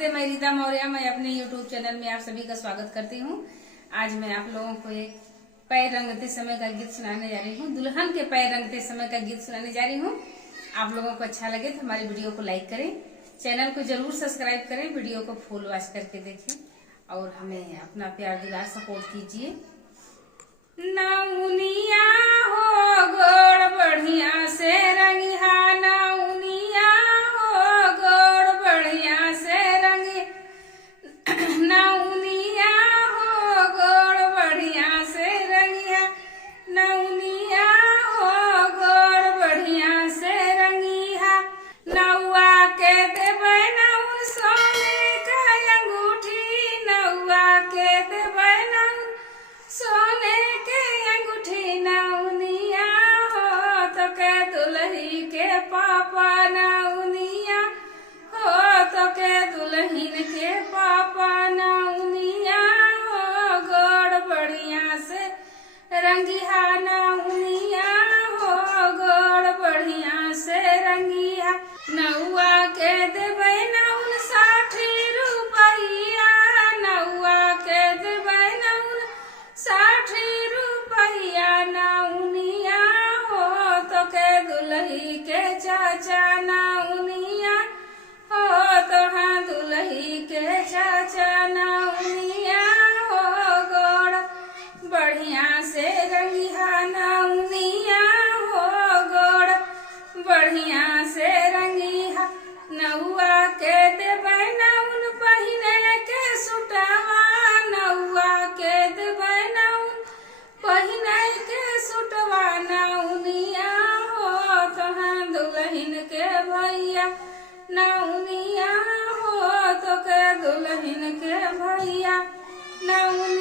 नमस्ते, मैं रीता मौर्य। मैं अपने YouTube चैनल में आप सभी का स्वागत करती हूँ। आज मैं आप लोगों को एक पैर रंगते समय का गीत सुनाने जा रही हूँ। दुल्हन के पैर रंगते समय का गीत सुनाने जा रही हूँ। आप लोगों को अच्छा लगे तो हमारी वीडियो को लाइक करें, चैनल को जरूर सब्सक्राइब करें, वीडियो को फुल वॉच करके देखें और हमें अपना प्यार दुलार सपोर्ट कीजिए। नौनिया हो गोड़ बढ़िया से रंगिहा, नौनिया हो गोड़ बढ़िया से रंगी, नौनिया हो गोड़ बढ़िया से रंगिहा, नौनिया हो गोड़ बढ़िया से रंगिहा। नौआ के देबै नौन सोने का अंगूठी, नौआ के देबै नौन सोने के अंगूठी, नौनिया हो तो के दुल्ही के पापा, नौनिया हो तो के दुल्हीन के पापा, नौनिया हो गोड़ बढ़िया से रंगिहा, नौनिया हो गोड़ बढ़िया से रंगिहा। नौआ के देबै नौन 60 रुपैया, नौआ के देबै नौन 60 रुपैया, नौनिया हो तो के दुल्ही के चाचा, नौनिया हो तो हाँ दुल्ही के चाचा, नौनिया हो गोड़ बढ़िया से रंगिहा, नौनिया हो गोड़ बढ़िया से रंगिहा। नौआ के देबै नौन पहिने के सुटवा, नौआ के देबै नौन पहिने के सुटवा, नौनिया हो तो हाँ दुल्हिन के भैया, नौनिया हो तो के दुल्हिन के भैया, नौनिया